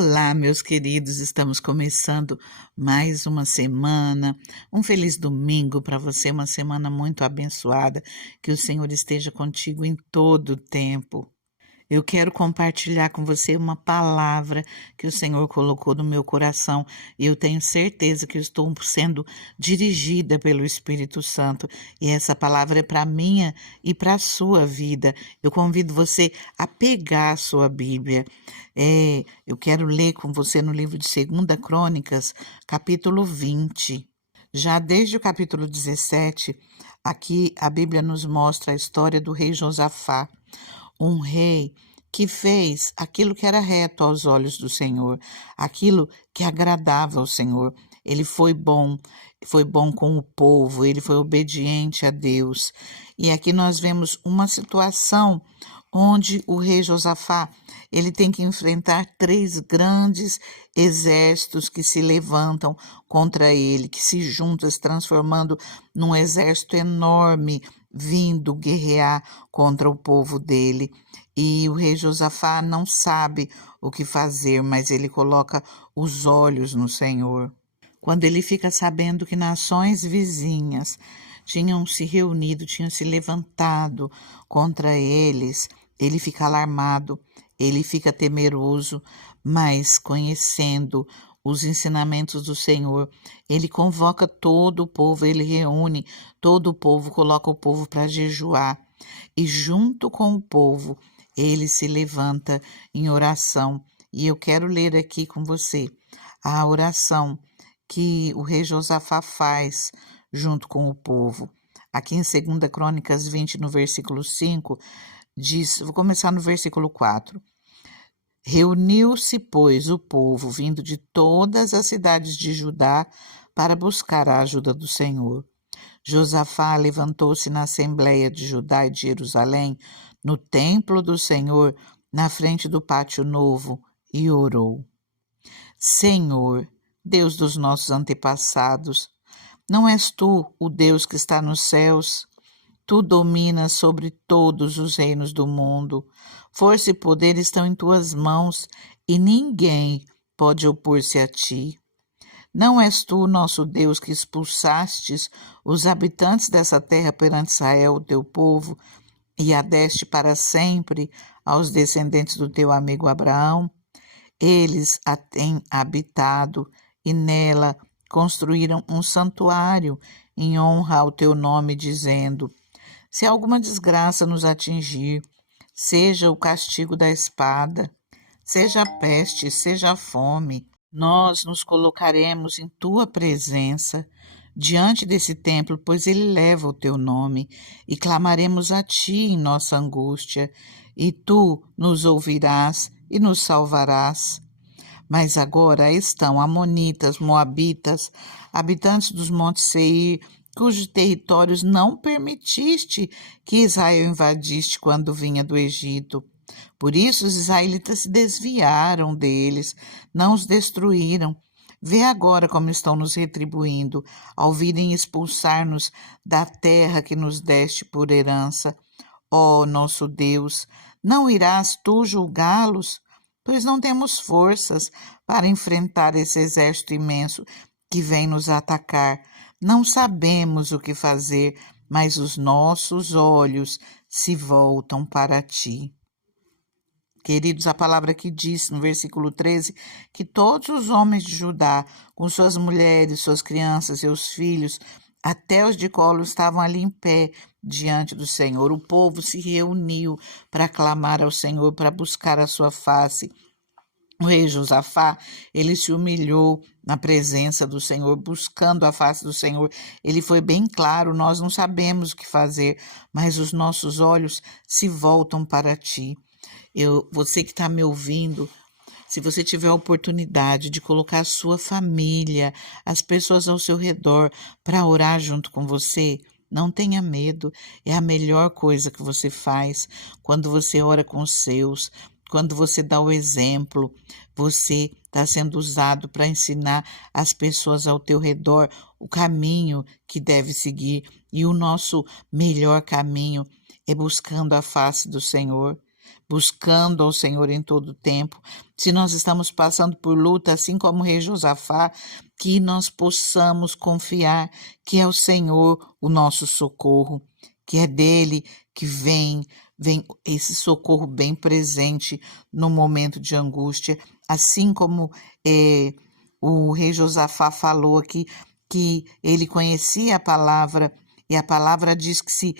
Olá, meus queridos, estamos começando mais uma semana. Um feliz domingo para você, uma semana muito abençoada. Que o Senhor esteja contigo em todo o tempo. Eu quero compartilhar com você uma palavra que o Senhor colocou no meu coração e eu tenho certeza que eu estou sendo dirigida pelo Espírito Santo e essa palavra é para minha e para a sua vida. Eu convido você a pegar a sua Bíblia. Eu quero ler com você no livro de 2 Crônicas, capítulo 20. Já desde o capítulo 17, aqui a Bíblia nos mostra a história do rei Josafá, um rei que fez aquilo que era reto aos olhos do Senhor, aquilo que agradava ao Senhor. Ele foi bom com o povo, ele foi obediente a Deus. E aqui nós vemos uma situação onde o rei Josafá, ele tem que enfrentar 3 grandes exércitos que se levantam contra ele, que se juntam, se transformando num exército enorme, vindo guerrear contra o povo dele. E o rei Josafá não sabe o que fazer, mas ele coloca os olhos no Senhor. Quando ele fica sabendo que nações vizinhas tinham se reunido, tinham se levantado contra eles, ele fica alarmado, ele fica temeroso, mas conhecendo os ensinamentos do Senhor, ele convoca todo o povo, ele reúne todo o povo, coloca o povo para jejuar e junto com o povo ele se levanta em oração. E eu quero ler aqui com você a oração que o rei Josafá faz junto com o povo. Aqui em 2 Crônicas 20, no versículo 5, diz, vou começar no versículo 4. Reuniu-se, pois, o povo vindo de todas as cidades de Judá para buscar a ajuda do Senhor. Josafá levantou-se na assembleia de Judá e de Jerusalém, no templo do Senhor, na frente do pátio novo, e orou. Senhor, Deus dos nossos antepassados, não és tu o Deus que está nos céus? Tu dominas sobre todos os reinos do mundo. Força e poder estão em tuas mãos e ninguém pode opor-se a ti. Não és tu, nosso Deus, que expulsastes os habitantes dessa terra perante Israel, o teu povo, e a deste para sempre aos descendentes do teu amigo Abraão? Eles a têm habitado e nela construíram um santuário em honra ao teu nome, dizendo: se alguma desgraça nos atingir, seja o castigo da espada, seja a peste, seja a fome, nós nos colocaremos em tua presença diante desse templo, pois ele leva o teu nome, e clamaremos a ti em nossa angústia, e tu nos ouvirás e nos salvarás. Mas agora estão amonitas, moabitas, habitantes dos montes Seir, cujos territórios não permitiste que Israel invadisse quando vinha do Egito. Por isso os israelitas se desviaram deles, não os destruíram. Vê agora como estão nos retribuindo, ao virem expulsar-nos da terra que nos deste por herança. Ó nosso Deus, não irás tu julgá-los? Pois não temos forças para enfrentar esse exército imenso que vem nos atacar. Não sabemos o que fazer, mas os nossos olhos se voltam para ti. Queridos, a palavra que diz no versículo 13 que todos os homens de Judá, com suas mulheres, suas crianças, seus filhos, até os de colo, estavam ali em pé diante do Senhor. O povo se reuniu para clamar ao Senhor, para buscar a sua face. O rei Josafá, ele se humilhou na presença do Senhor, buscando a face do Senhor. Ele foi bem claro: nós não sabemos o que fazer, mas os nossos olhos se voltam para ti. Você que está me ouvindo, se você tiver a oportunidade de colocar a sua família, as pessoas ao seu redor para orar junto com você, não tenha medo, é a melhor coisa que você faz quando você ora com os seus, quando você dá o exemplo, você está sendo usado para ensinar as pessoas ao teu redor o caminho que deve seguir, e o nosso melhor caminho é buscando a face do Senhor. buscando ao Senhor em todo o tempo. Se nós estamos passando por luta, assim como o rei Josafá, que nós possamos confiar que é o Senhor o nosso socorro, que é dele que vem esse socorro bem presente no momento de angústia, assim como o rei Josafá falou aqui, que ele conhecia a palavra, e a palavra diz que se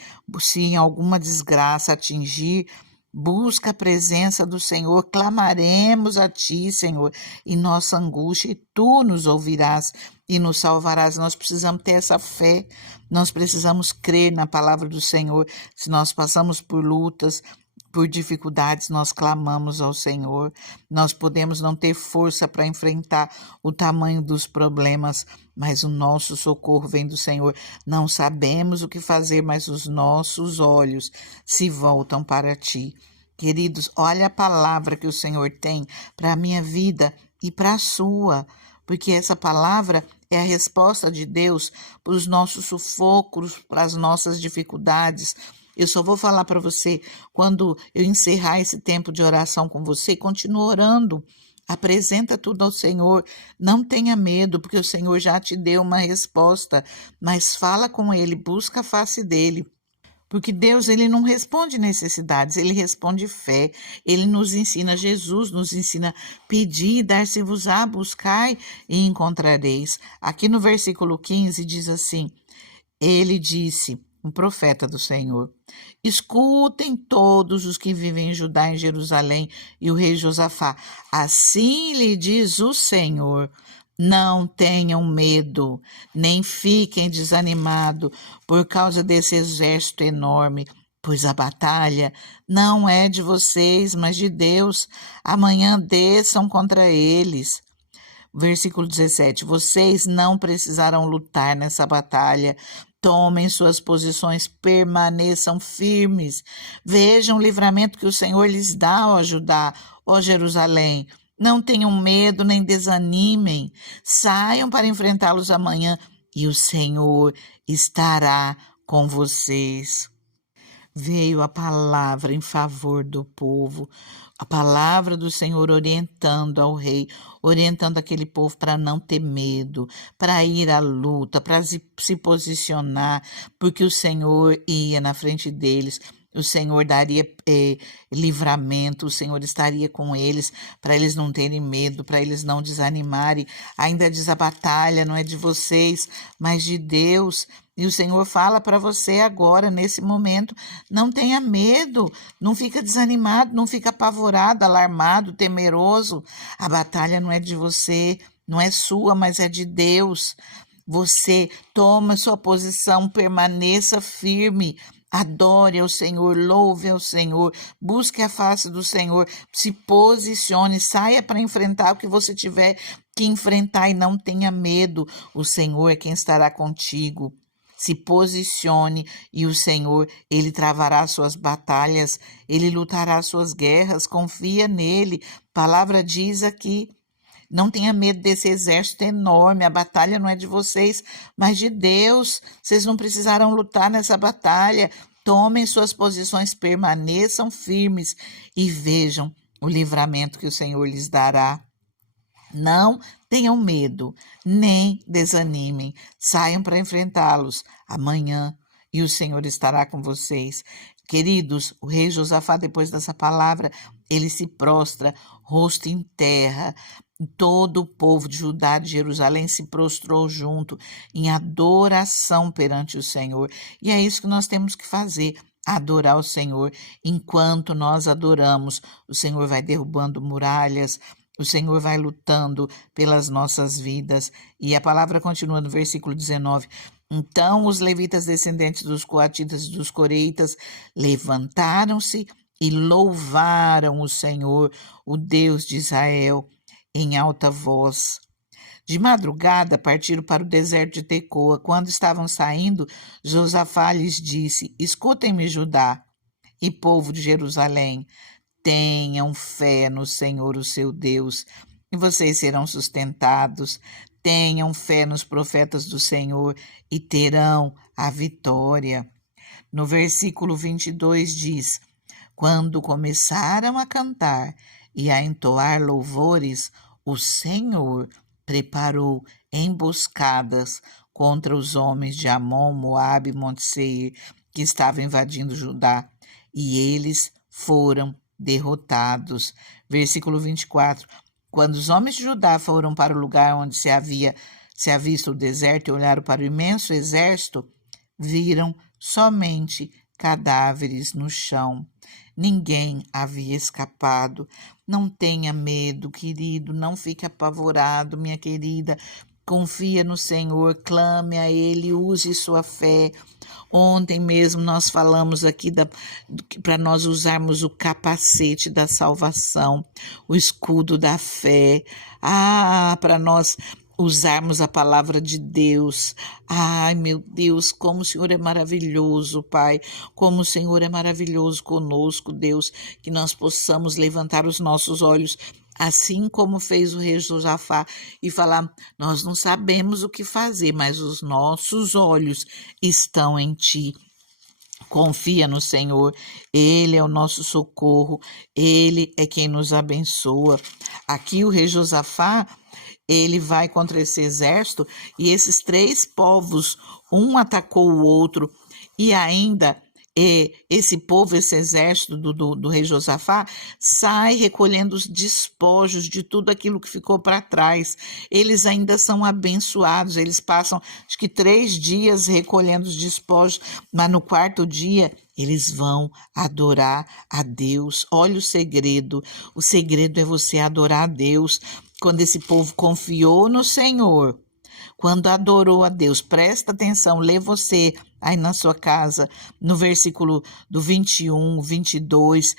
em alguma desgraça atingir, busca a presença do Senhor, clamaremos a Ti, Senhor, em nossa angústia, e Tu nos ouvirás e nos salvarás. Nós precisamos ter essa fé, nós precisamos crer na palavra do Senhor. Se nós passamos por lutas, por dificuldades, nós clamamos ao Senhor. Nós podemos não ter força para enfrentar o tamanho dos problemas, mas o nosso socorro vem do Senhor. Não sabemos o que fazer, mas os nossos olhos se voltam para Ti. Queridos, olha a palavra que o Senhor tem para a minha vida e para a sua, porque essa palavra é a resposta de Deus para os nossos sufocos, para as nossas dificuldades. Eu só vou falar para você quando eu encerrar esse tempo de oração com você. Continua orando, apresenta tudo ao Senhor, não tenha medo, porque o Senhor já te deu uma resposta, mas fala com Ele, busca a face dEle. Porque Deus, Ele não responde necessidades, Ele responde fé. Ele nos ensina, Jesus nos ensina, pedir, dar-se-vos-á, buscai e encontrareis. Aqui no versículo 15 diz assim, ele disse, um profeta do Senhor, escutem todos os que vivem em Judá, em Jerusalém, e o rei Josafá. Assim lhe diz o Senhor, não tenham medo, nem fiquem desanimados por causa desse exército enorme, pois a batalha não é de vocês, mas de Deus. Amanhã desçam contra eles. Versículo 17, vocês não precisarão lutar nessa batalha. Tomem suas posições, permaneçam firmes. Vejam o livramento que o Senhor lhes dá, ó Judá, ó Jerusalém. Não tenham medo nem desanimem. Saiam para enfrentá-los amanhã e o Senhor estará com vocês. Veio a palavra em favor do povo, a palavra do Senhor orientando ao rei, orientando aquele povo para não ter medo, para ir à luta, para se posicionar, porque o Senhor ia na frente deles. O Senhor daria livramento, o Senhor estaria com eles, para eles não terem medo, para eles não desanimarem. Ainda diz a batalha não é de vocês, mas de Deus. E o Senhor fala para você agora, nesse momento, não tenha medo, não fica desanimado, não fica apavorado, alarmado, temeroso. A batalha não é de você, não é sua, mas é de Deus. Você toma sua posição, permaneça firme, adore ao Senhor, louve ao Senhor, busque a face do Senhor, se posicione, saia para enfrentar o que você tiver que enfrentar e não tenha medo. O Senhor é quem estará contigo. Se posicione e o Senhor, Ele travará suas batalhas, Ele lutará suas guerras, confia nele. A palavra diz aqui, não tenha medo desse exército enorme, a batalha não é de vocês, mas de Deus. Vocês não precisarão lutar nessa batalha. Tomem suas posições, permaneçam firmes e vejam o livramento que o Senhor lhes dará. Não tenham medo, nem desanimem, saiam para enfrentá-los amanhã e o Senhor estará com vocês. Queridos, o rei Josafá, depois dessa palavra, ele se prostra, rosto em terra. Todo o povo de Judá, de Jerusalém, se prostrou junto em adoração perante o Senhor. E é isso que nós temos que fazer, adorar o Senhor. Enquanto nós adoramos, o Senhor vai derrubando muralhas, o Senhor vai lutando pelas nossas vidas. E a palavra continua no versículo 19. Então os levitas descendentes dos coatitas e dos coreitas levantaram-se e louvaram o Senhor, o Deus de Israel, em alta voz. De madrugada partiram para o deserto de Tecoa. Quando estavam saindo, Josafá lhes disse, escutem-me, Judá e povo de Jerusalém. Tenham fé no Senhor, o seu Deus, e vocês serão sustentados. Tenham fé nos profetas do Senhor e terão a vitória. No versículo 22 diz, Quando começaram a cantar e a entoar louvores, o Senhor preparou emboscadas contra os homens de Amon, Moabe e Monte Seir, que estavam invadindo Judá, e eles foram derrotados. Versículo 24. Quando os homens de Judá foram para o lugar onde se avista o deserto e olharam para o imenso exército, viram somente cadáveres no chão. Ninguém havia escapado. Não tenha medo, querido, não fique apavorado, minha querida. Confia no Senhor, clame a Ele, use sua fé. Ontem mesmo nós falamos aqui para nós usarmos o capacete da salvação, o escudo da fé. Para nós usarmos a palavra de Deus. Ai, meu Deus, como o Senhor é maravilhoso, Pai. Como o Senhor é maravilhoso conosco, Deus, que nós possamos levantar os nossos olhos, assim como fez o rei Josafá, e falar: nós não sabemos o que fazer, mas os nossos olhos estão em Ti. Confia no Senhor, Ele é o nosso socorro, Ele é quem nos abençoa. Aqui o rei Josafá, ele vai contra esse exército, e esses três povos, um atacou o outro, e ainda esse povo, esse exército do rei Josafá, sai recolhendo os despojos de tudo aquilo que ficou para trás. Eles ainda são abençoados, eles passam acho que 3 dias recolhendo os despojos, mas no 4º dia eles vão adorar a Deus. Olha o segredo é você adorar a Deus. Quando esse povo confiou no Senhor, quando adorou a Deus, presta atenção, lê você aí na sua casa, no versículo do 21, 22,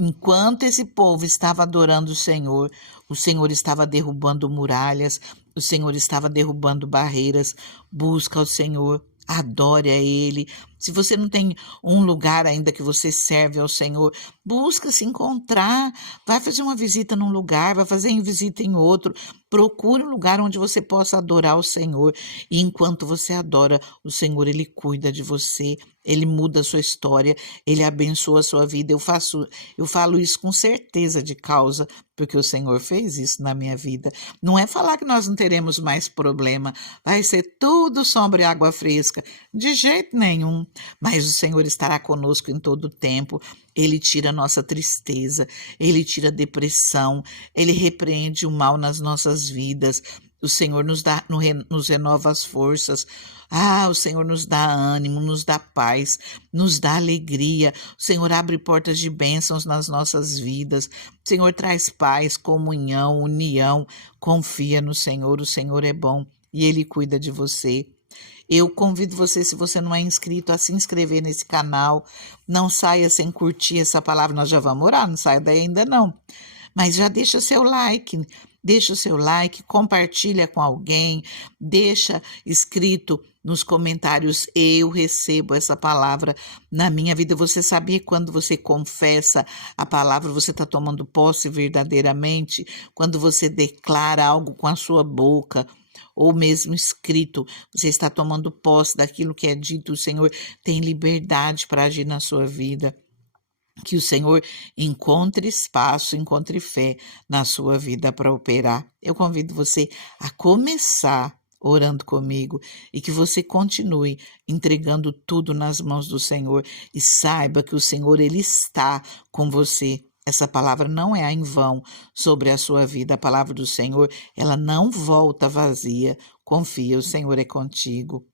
enquanto esse povo estava adorando o Senhor estava derrubando muralhas, o Senhor estava derrubando barreiras. Busca o Senhor, adore a Ele. Se você não tem um lugar ainda que você serve ao Senhor, busca se encontrar, vai fazer uma visita num lugar, vai fazer uma visita em outro, procure um lugar onde você possa adorar o Senhor, e enquanto você adora o Senhor, Ele cuida de você, Ele muda a sua história, Ele abençoa a sua vida. Eu falo isso com certeza de causa, porque o Senhor fez isso na minha vida. Não é falar que nós não teremos mais problema, vai ser tudo sombra e água fresca, de jeito nenhum. Mas o Senhor estará conosco em todo o tempo. Ele tira a nossa tristeza, Ele tira a depressão, Ele repreende o mal nas nossas vidas. O Senhor nos renova as forças. O Senhor nos dá ânimo, nos dá paz, nos dá alegria. O Senhor abre portas de bênçãos nas nossas vidas. O Senhor traz paz, comunhão, união. Confia no Senhor, o Senhor é bom e Ele cuida de você. Eu convido você, se você não é inscrito, a se inscrever nesse canal. Não saia sem curtir essa palavra. Nós já vamos orar, não saia daí ainda não. Mas já deixa o seu like, compartilha com alguém, deixa escrito nos comentários: eu recebo essa palavra na minha vida. Você sabia que quando você confessa a palavra, você está tomando posse verdadeiramente? Quando você declara algo com a sua boca, ou mesmo escrito, você está tomando posse daquilo que é dito. O Senhor tem liberdade para agir na sua vida. Que o Senhor encontre espaço, encontre fé na sua vida para operar. Eu convido você a começar orando comigo e que você continue entregando tudo nas mãos do Senhor, e saiba que o Senhor, Ele está com você. Essa palavra não é em vão sobre a sua vida. A palavra do Senhor, ela não volta vazia. Confia, o Senhor é contigo.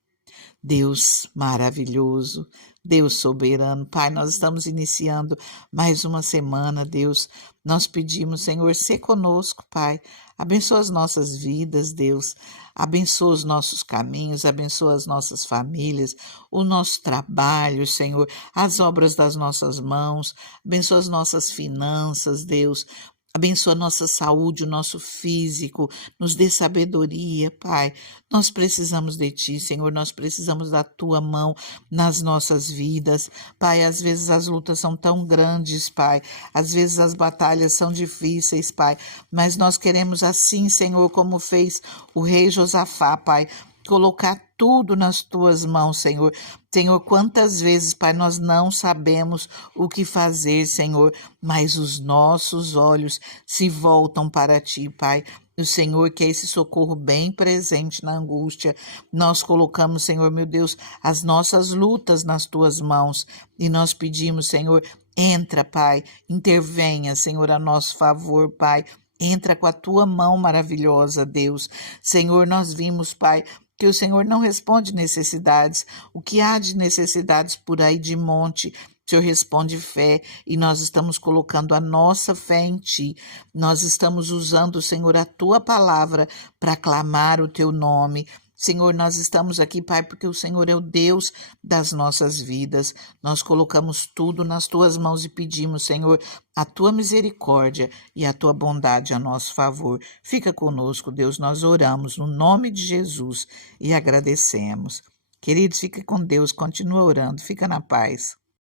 Deus maravilhoso, Deus soberano. Pai, nós estamos iniciando mais uma semana, Deus. Nós pedimos, Senhor, ser conosco, Pai. Abençoa as nossas vidas, Deus. Abençoa os nossos caminhos, abençoa as nossas famílias, o nosso trabalho, Senhor, as obras das nossas mãos. Abençoa as nossas finanças, Deus. Abençoa a nossa saúde, o nosso físico, nos dê sabedoria, Pai. Nós precisamos de Ti, Senhor, nós precisamos da Tua mão nas nossas vidas. Pai, às vezes as lutas são tão grandes, Pai, às vezes as batalhas são difíceis, Pai, mas nós queremos assim, Senhor, como fez o rei Josafá, Pai, colocar tudo nas tuas mãos, Senhor. Senhor, quantas vezes, Pai, nós não sabemos o que fazer, Senhor, mas os nossos olhos se voltam para ti, Pai. O Senhor que é esse socorro bem presente na angústia. Nós colocamos, Senhor, meu Deus, as nossas lutas nas tuas mãos e nós pedimos, Senhor, entra, Pai, intervenha, Senhor, a nosso favor, Pai. Entra com a tua mão maravilhosa, Deus. Senhor, nós vimos, Pai, que o Senhor não responde necessidades. O que há de necessidades por aí de monte, o Senhor responde fé, e nós estamos colocando a nossa fé em Ti. Nós estamos usando, Senhor, a Tua palavra para clamar o Teu nome. Senhor, nós estamos aqui, Pai, porque o Senhor é o Deus das nossas vidas. Nós colocamos tudo nas Tuas mãos e pedimos, Senhor, a Tua misericórdia e a Tua bondade a nosso favor. Fica conosco, Deus, nós oramos no nome de Jesus e agradecemos. Queridos, fique com Deus, continua orando, fica na paz.